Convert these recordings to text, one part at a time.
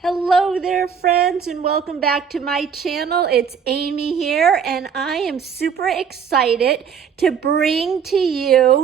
Hello there, friends, and welcome back to my channel. It's Amy here, and I am super excited to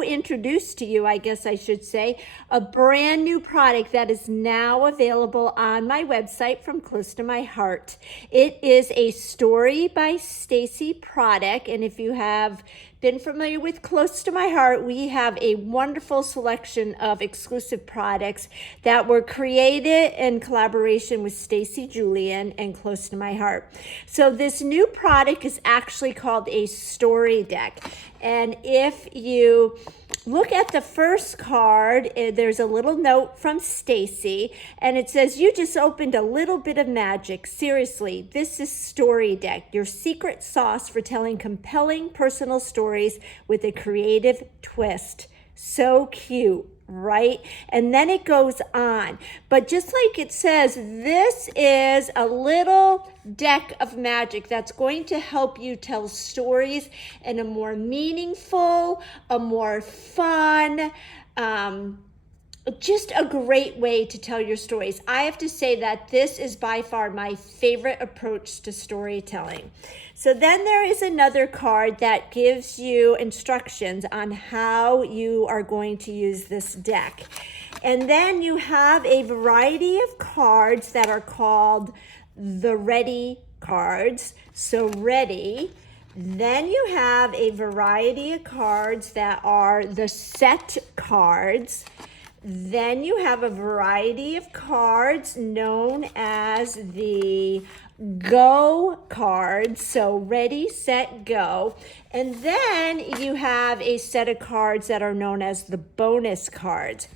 introduce to you, I guess I should say, a brand new product that is now available on my website from Close to My Heart. It is a Story by Stacy product, and if you have been familiar with Close to My Heart, we have a wonderful selection of exclusive products that were created in collaboration with Stacy Julian and Close to My Heart. So this new product is actually called a story deck. And if you look at the first card, there's a little note from Stacy, and it says, "You just opened a little bit of magic. Seriously, this is Story Deck, your secret sauce for telling compelling personal stories with a creative twist." So cute, right? And then it goes on. But just like it says, this is a little deck of magic that's going to help you tell stories in a more meaningful, a more fun, just a great way to tell your stories. I have to say that this is by far my favorite approach to storytelling. So then there is another card that gives you instructions on how you are going to use this deck. And then you have a variety of cards that are called the Ready cards. So ready. Then you have a variety of cards that are the Set cards. Then you have a variety of cards known as the Go cards. So ready, set, go. And then you have a set of cards that are known as the bonus cards.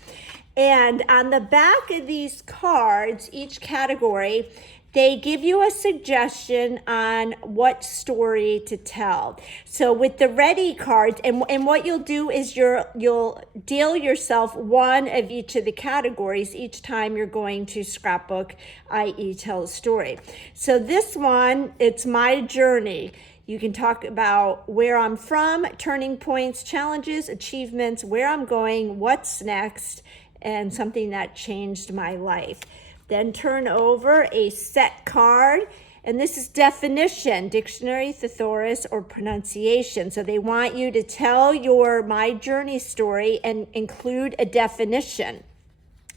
And on the back of these cards, each category, they give you a suggestion on what story to tell. So with the Ready cards, and what you'll do is you'll deal yourself one of each of the categories each time you're going to scrapbook, i.e. tell a story. So this one, it's my journey. You can talk about where I'm from, turning points, challenges, achievements, where I'm going, what's next, and something that changed my life. Then turn over a Set card, and this is definition, dictionary, thesaurus, or pronunciation. So they want you to tell your My Journey story and include a definition.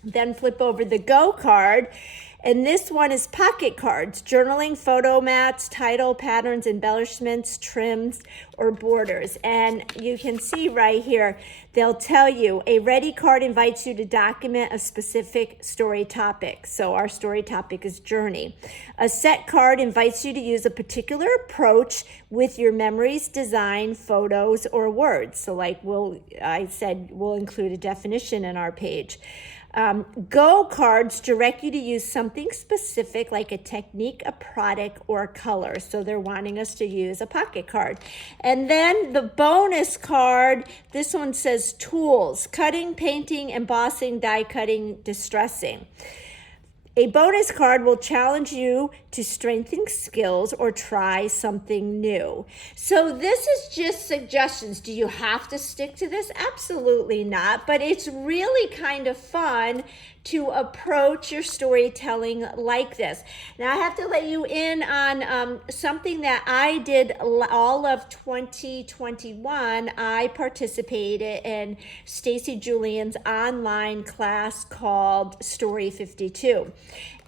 Then flip over the Go card, and this one is pocket cards, journaling, photo mats, title, patterns, embellishments, trims, or borders. And you can see right here, they'll tell you a Ready card invites you to document a specific story topic. So our story topic is journey. A Set card invites you to use a particular approach with your memories, design, photos, or words. So like I said, we'll include a definition in our page. Go cards direct you to use something specific like a technique, a product, or a color. So they're wanting us to use a pocket card. And then the bonus card, this one says tools, cutting, painting, embossing, die cutting, distressing. A bonus card will challenge you to strengthen skills or try something new. So this is just suggestions. Do you have to stick to this? Absolutely not. But it's really kind of fun to approach your storytelling like this. Now I have to let you in on something that I did all of 2021. I participated in Stacy Julian's online class called Story 52.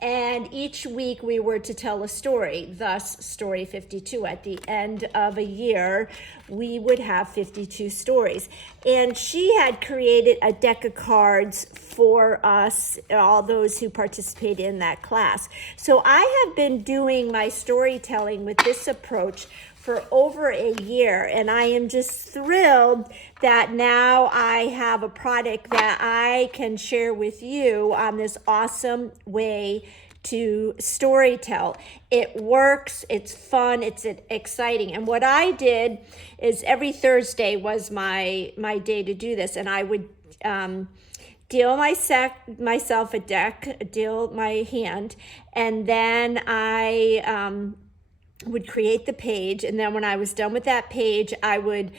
And each week we were to tell a story, thus Story 52. At the end of a year, we would have 52 stories. And she had created a deck of cards for us, all those who participated in that class. So I have been doing my storytelling with this approach for over a year, and I am just thrilled that now I have a product that I can share with you on this awesome way to storytell. It works, it's fun, it's exciting. And what I did is every Thursday was my day to do this, and I would deal myself a deck, deal my hand, and then I would create the page, and then when I was done with that page, I would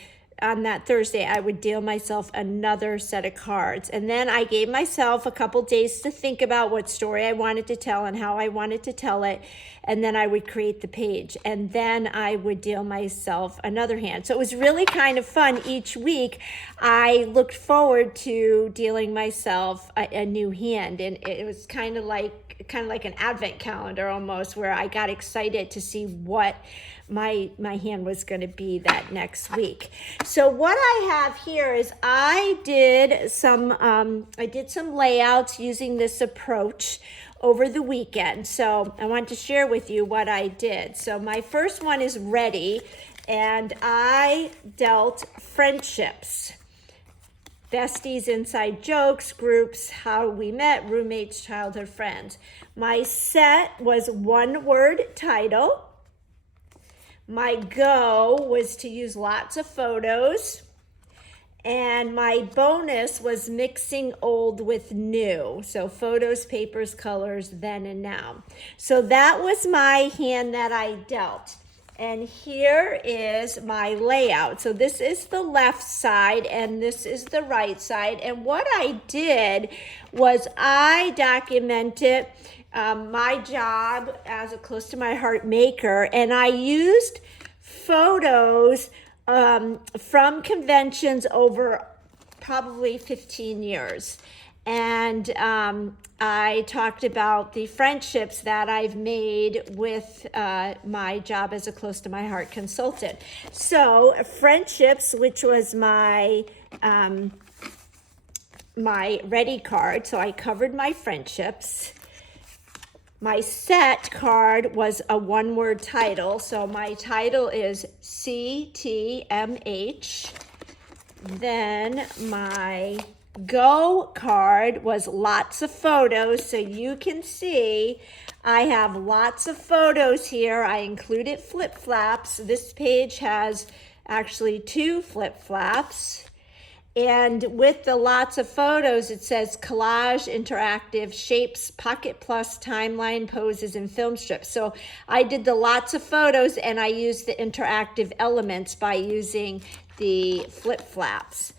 on that Thursday, I would deal myself another set of cards. And then I gave myself a couple days to think about what story I wanted to tell and how I wanted to tell it. And then I would create the page. And then I would deal myself another hand. So it was really kind of fun. Each week, I looked forward to dealing myself a new hand. And it was kind of like an advent calendar almost, where I got excited to see what my hand was going to be that next week. So what I have here is I did some layouts using this approach over the weekend. So I want to share with you what I did. So my first one is ready, and I dealt friendships. Besties, inside jokes, groups, how we met, roommates, childhood friends. My set was one word title. My go was to use lots of photos. And my bonus was mixing old with new. So photos, papers, colors, then and now. So that was my hand that I dealt. And here is my layout. So this is the left side and this is the right side. And what I did was I documented my job as a close to my heart maker, and I used photos from conventions over probably 15 years. And I talked about the friendships that I've made with my job as a close to my heart consultant. So friendships, which was my ready card. So I covered my friendships. My set card was a one-word title. So my title is CTMH. Then my go card was lots of photos. So you can see I have lots of photos here. I included flip-flaps. This page has actually 2 flip-flaps. And with the lots of photos, it says collage, interactive, shapes, pocket plus, timeline, poses, and film strips. So I did the lots of photos and I used the interactive elements by using the flip-flaps.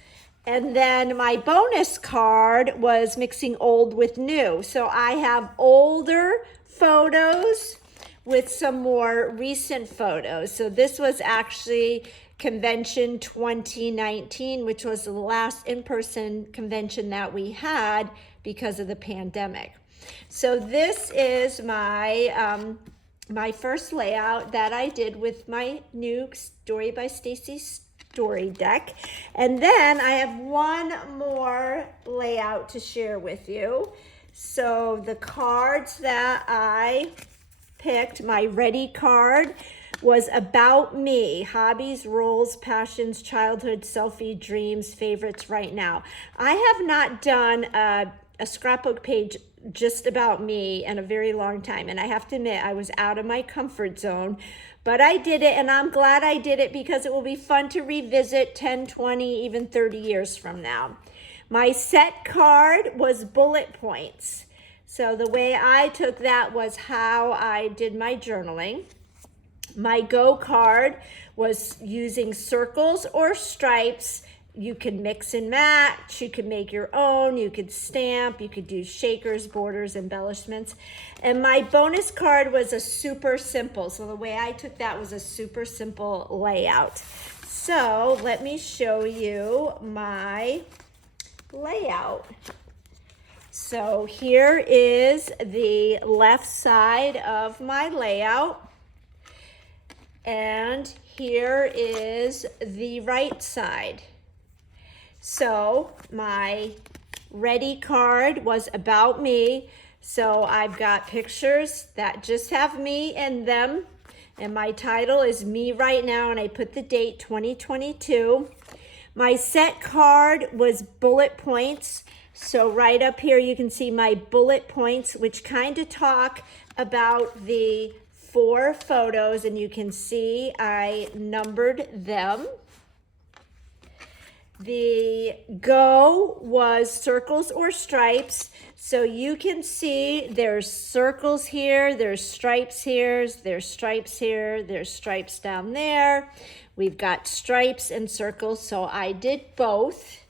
And then my bonus card was mixing old with new. So I have older photos with some more recent photos. So this was actually Convention 2019, which was the last in-person convention that we had because of the pandemic. So this is my my first layout that I did with my new Story by Stacy story deck. And then I have one more layout to share with you. So the cards that I picked, my ready card was about me, hobbies, roles, passions, childhood, selfie, dreams, favorites right now. I have not done a scrapbook page just about me in a very long time. And I have to admit, I was out of my comfort zone, but I did it, and I'm glad I did it because it will be fun to revisit 10, 20, even 30 years from now. My set card was bullet points. So the way I took that was how I did my journaling. My go card was using circles or stripes. You could mix and match, you could make your own, you could stamp, you could do shakers, borders, embellishments. And my bonus card was a super simple. So the way I took that was a super simple layout. So let me show you my layout. So here is the left side of my layout. And here is the right side. So my ready card was about me. So I've got pictures that just have me in them. And my title is Me Right Now, and I put the date 2022. My set card was bullet points. So right up here you can see my bullet points, which kind of talk about the 4 photos, and you can see I numbered them. The go was circles or stripes. So you can see there's circles here, there's stripes here, there's stripes here, there's stripes down there. We've got stripes and circles, so I did both.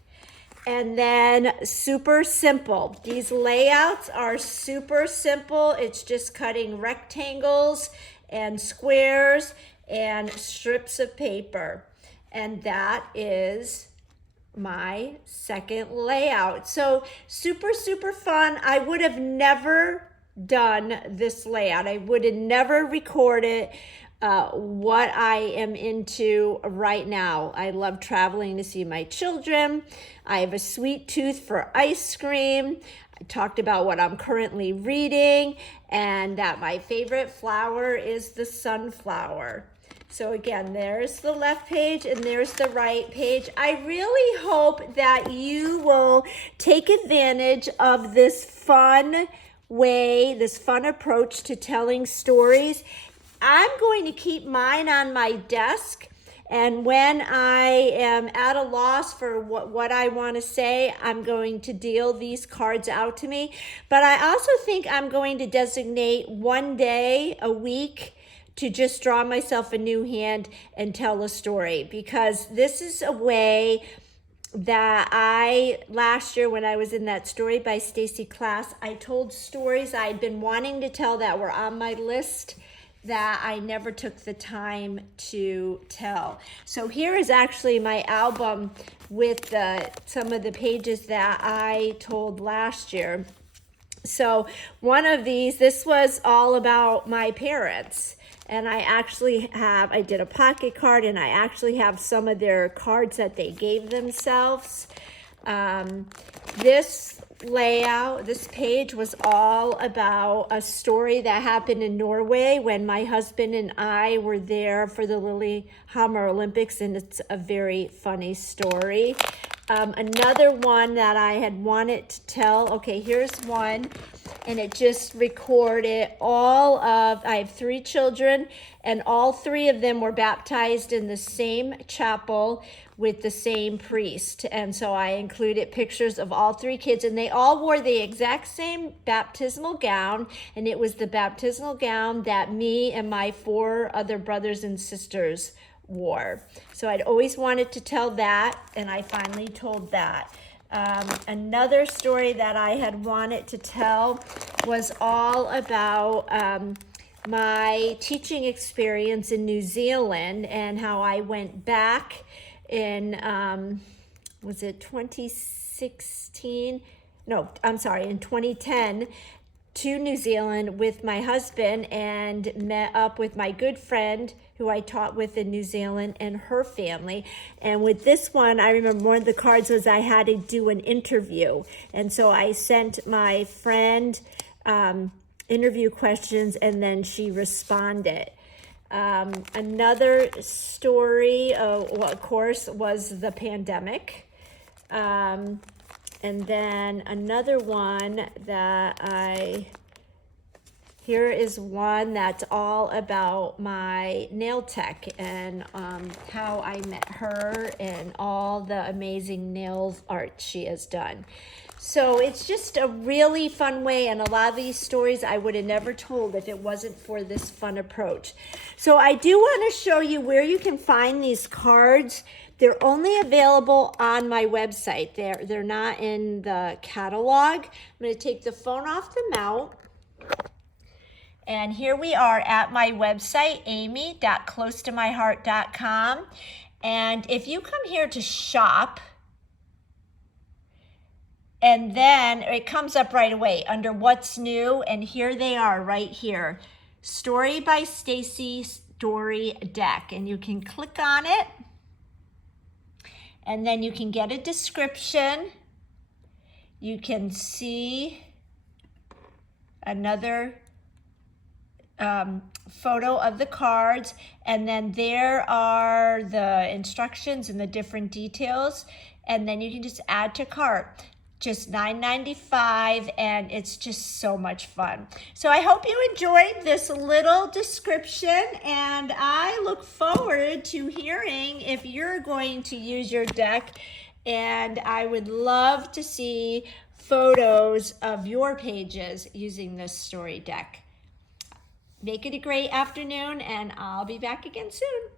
And then super simple. These layouts are super simple. It's just cutting rectangles and squares and strips of paper. And that is my second layout. So super, super fun. I would have never done this layout. I would have never recorded what I am into right now. I love traveling to see my children. I have a sweet tooth for ice cream. I talked about what I'm currently reading and that my favorite flower is the sunflower. So again, there's the left page and there's the right page. I really hope that you will take advantage of this fun way, this fun approach to telling stories. I'm going to keep mine on my desk, and when I am at a loss for what I want to say, I'm going to deal these cards out to me. But I also think I'm going to designate one day a week to just draw myself a new hand and tell a story, because this is a way that last year when I was in that Story by Stacy class, I told stories I'd been wanting to tell that were on my list that I never took the time to tell. So here is actually my album with some of the pages that I told last year. So one of these, this was all about my parents. And I did a pocket card, and I actually have some of their cards that they gave themselves. This layout, this page was all about a story that happened in Norway when my husband and I were there for the Lillehammer Olympics, and it's a very funny story. Another one that I had wanted to tell, okay, here's one, and it just recorded I have 3 children, and all 3 of them were baptized in the same chapel with the same priest. And so I included pictures of all 3 kids, and they all wore the exact same baptismal gown, and it was the baptismal gown that me and my 4 other brothers and sisters wore. So I'd always wanted to tell that, and I finally told that. Another story that I had wanted to tell was all about my teaching experience in New Zealand and how I went back in, was it 2016? No, I'm sorry, in 2010 to New Zealand with my husband and met up with my good friend who I taught with in New Zealand and her family. And with this one, I remember one of the cards was I had to do an interview. And so I sent my friend interview questions, and then she responded. Another story, of course, was the pandemic. And then another one that here is one that's all about my nail tech and how I met her and all the amazing nail art she has done. So it's just a really fun way, and a lot of these stories I would have never told if it wasn't for this fun approach. So I do want to show you where you can find these cards. They're only available on my website. They're not in the catalog. I'm going to take the phone off the mount. And here we are at my website, amy.closetomyheart.com. And if you come here to shop, and then it comes up right away under what's new, and here they are right here. Story by Stacy Story Deck. And you can click on it, and then you can get a description. You can see another photo of the cards, and then there are the instructions and the different details, and then you can just add to cart. Just $9.95, and it's just so much fun. So I hope you enjoyed this little description, and I look forward to hearing if you're going to use your deck And I would love to see photos of your pages using this story deck. Make it a great afternoon, and I'll be back again soon.